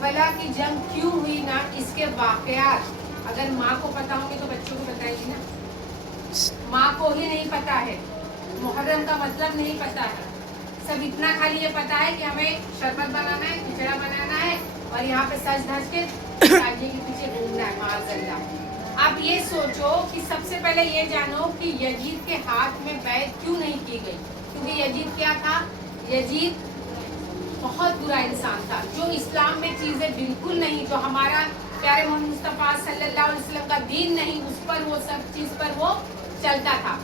کربلا کی جنگ کیوں ہوئی نا، اس کے واقعات اگر ماں کو پتا ہوں گے تو بچوں کو بتائیں گی نا. ماں کو ہی نہیں پتا ہے، محرم کا مطلب نہیں پتا ہے، سب اتنا خالی یہ پتا ہے کہ ہمیں شربت بنانا ہے، کھچڑا بنانا ہے اور یہاں پہ سج دھج کے شادی کے پیچھے گھومنا ہے معاذ اللہ. اب یہ سوچو کہ سب سے پہلے یہ جانو کہ یزید کے ہاتھ میں بیعت کیوں نہیں کی گئی، کیونکہ یزید کیا تھا؟ یزید بہت برا انسان تھا، جو اسلام میں چیزیں بالکل نہیں، جو ہمارا پیارے محمد مصطفیٰ صلی اللہ علیہ وسلم کا دین نہیں، اس پر وہ سب چیز پر وہ چلتا تھا.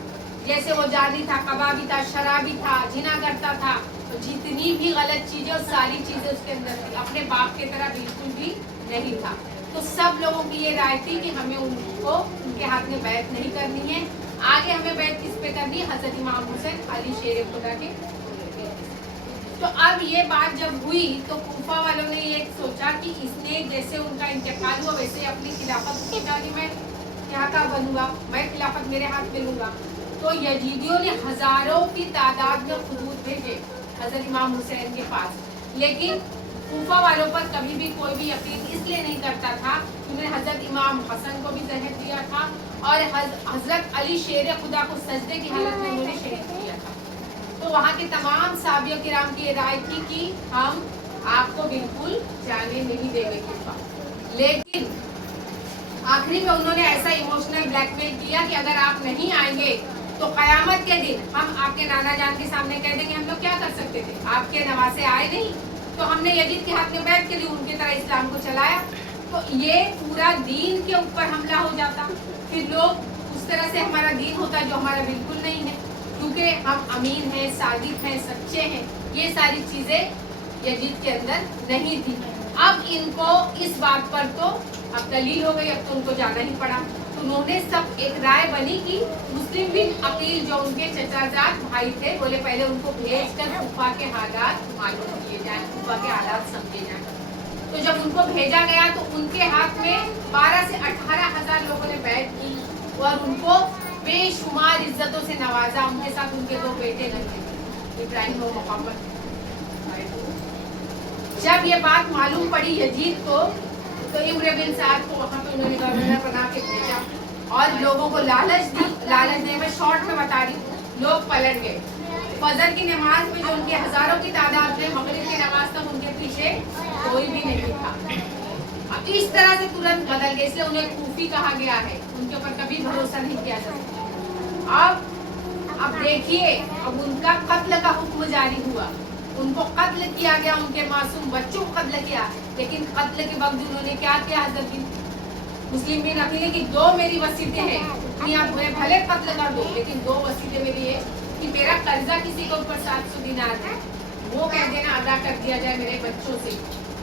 جیسے وہ جادی تھا، کبابی تھا، شرابی تھا، زنا کرتا تھا، تو جتنی بھی غلط چیزیں اور ساری چیزیں اس کے اندر تھی، اپنے باپ کی طرح بالکل بھی نہیں تھا. تو سب لوگوں کی یہ رائے تھی کہ ہمیں ان کو ان کے ہاتھ میں بیعت نہیں کرنی ہے. آگے ہمیں بیعت کس پہ کرنی ہے؟ حضرت امام حسین علی شیر خدا کے. تو اب یہ بات جب ہوئی تو کوفہ والوں نے یہ سوچا کہ اس نے جیسے ان کا انتقال ہوا ویسے اپنی خلافت کو سوچا کہ میں یہاں کا بنوں گا، میں خلافت میرے ہاتھ میں لوں گا. تو یزیدیوں نے ہزاروں کی تعداد میں خطوط بھیجے حضرت امام حسین کے پاس، لیکن کوفہ والوں پر کبھی بھی کوئی بھی یقین اس لیے نہیں کرتا تھا کہ انہوں نے حضرت امام حسن کو بھی زہر دیا تھا اور حضرت علی شیر خدا کو سجدے کی حالت میں انہوں نے شہید کیا تھا. تو وہاں کے تمام صحابہ کرام کی رائے تھی کہ ہم آپ کو بالکل جانے نہیں دیں گے کوفہ. لیکن آخری میں انہوں نے ایسا ایموشنل بلیک میل کیا کہ اگر آپ نہیں آئیں گے تو قیامت کے دن ہم آپ کے نانا جان کے سامنے کہہ دیں گے ہم لوگ کیا کر سکتے تھے، آپ کے نواسے آئے نہیں تو ہم نے یزید کے ہاتھ میں بیعت کے لیے ان کی طرح اسلام کو چلایا. تو یہ پورا دین کے اوپر حملہ ہو جاتا، پھر لوگ اس طرح سے ہمارا دین ہوتا جو ہمارا بالکل نہیں ہے، کیونکہ ہم امین ہیں، صادق ہیں، سچے ہیں. یہ ساری چیزیں یزید کے اندر نہیں تھی. اب ان کو اس بات پر تو اب دلیل ہو گئی، اب تو ان کو جانا ہی پڑا. تو انہوں نے سب ایک رائے بنی کہ مسلم بن عقیل جو ان کے چچا زاد بھائی تھے، بولے پہلے ان کو بھیج کر کوفہ کے حالات معلوم کیے جائیں، کوفہ کے حالات سمجھے جائیں. تو جب ان کو بھیجا گیا تو ان کے ہاتھ میں 12 سے 18,000 لوگوں نے بیعت کی اور ان کو بے شمار عزتوں سے نوازا. ان کے ساتھ ان کے 2 بیٹے لگے ابراہیم و محمد. جب یہ بات معلوم پڑی یزید کو تو امر بن سعد کو وہاں پہ انہوں نے گورنر بنا کے بھیجا اور لوگوں کو لالچ دی. لالچ دے میں شارٹ میں بتا رہی ہوں، لوگ پلٹ گئے. فجر کی نماز میں جو ان کے ہزاروں کی تعداد میں، مغرب کی نماز تک ان کے پیچھے کوئی بھی نہیں تھا. اب اس طرح سے ترنت بدل گئے، اس لیے انہیں کوفی کہا گیا ہے، ان کے اوپر کبھی بھروسہ نہیں کیا جا سکتا. اب دیکھیے، اب ان کا قتل کا حکم جاری ہوا، ان کو قتل کیا گیا، ان کے معصوم بچوں کو قتل کیا. لیکن قتل کے وقت انہوں نے کیا کیا؟ حضرت مسلم بن عقیل کی 2 میری وصیتیں ہیں، آپ بھلے قتل کر دو لیکن 2 وصیتیں میری ہے کہ میرا قرضہ کسی کے اوپر 700 دینار ہے وہ کہہ دینا ادا کر دیا جائے میرے بچوں سے.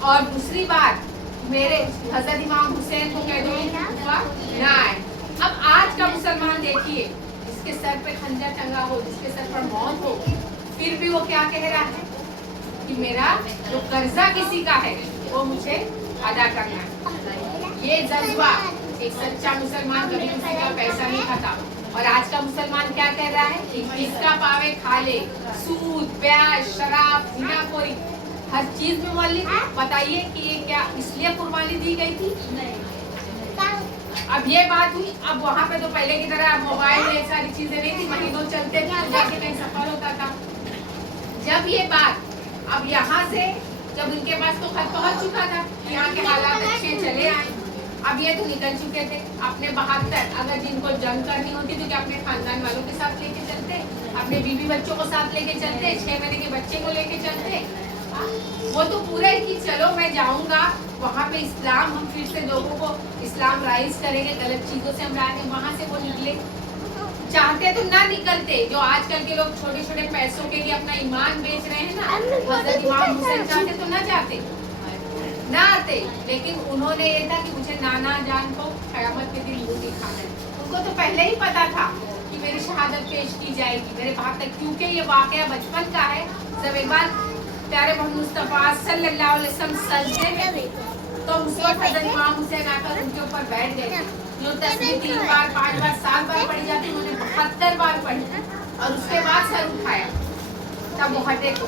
اور دوسری بات، میرے حضرت امام حسین کو کہہ دو کوفہ نہ آئے. اب آج کا مسلمان دیکھیے، جس کے سر پہ خنجر ٹنگا ہو، جس کے سر پر موت ہو، پھر بھی وہ کیا کہہ رہا ہے کہ میرا جو قرضہ کسی کا ہے وہ مجھے ادا کرنا ہے. یہ جذبہ ایک سچا مسلمان کبھی کسی کا پیسہ نہیں کھاتا. اور آج کا مسلمان کیا کہہ رہا ہے؟ جس کا پاوے کھا لے، سود، بیعت، شراب، زنا خوری، ہر چیز میں مولد. بتائیے کہ یہ کیا اس لیے قربانی دی گئی تھی؟ اب یہ بات ہوئی. اب وہاں پہ تو پہلے کی طرح موبائل یہ ساری چیزیں نہیں تھی، مہینوں چلتے تھے، جا کے کہیں سفر ہوتا تھا. جب یہ بات اب یہاں سے جب ان کے پاس تو خط پہنچ چکا تھا، یہاں کے حالات اچھے چلے آئے. اب یہ تو نکل چکے تھے اپنے 72. اگر جن کو جنگ کرنی ہوتی تو کیا اپنے خاندان والوں کے ساتھ لے کے چلتے، اپنے بیوی بچوں کو ساتھ لے کے چلتے، 6 مہینے کے بچے کو لے کے چلتے. وہ تو پورا ہی کہ چلو میں جاؤں گا وہاں پہ اسلام، ہم پھر سے لوگوں کو اسلام رائز کریں گے، غلط چیزوں سے ہم رائیں گے. وہاں سے وہ نکلے. چاہتے تو نہ نکلتے، جو آج کل کے لوگ چھوٹے چھوٹے پیسوں کے لیے اپنا ایمان بیچ رہے ہیں نا، حضرت امام حسین چاہتے تو نہ جاتے، نہ آتے. لیکن انہوں نے یہ تھا کہ مجھے نانا جان کو قیامت کے دن منہ دکھانا ہے. ان کو تو پہلے ہی پتا تھا کہ میری شہادت پیش کی جائے گی میرے بات تک، کیونکہ یہ واقعہ بچپن کا ہے. جب ایک بار پیارے محمد مصطفیٰ صلی اللہ علیہ وسلم سجدے میں تھے تو اس وقت حضرت امام حسین آ کر ان کے اوپر بیٹھ گئے. جو تسبیح 3 بار 5 بار 7 بار پڑھی جاتی انہوں نے 72 بار پڑھی اور اس کے بعد سر اٹھایا تب وہ ہٹے کو.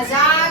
1000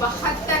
72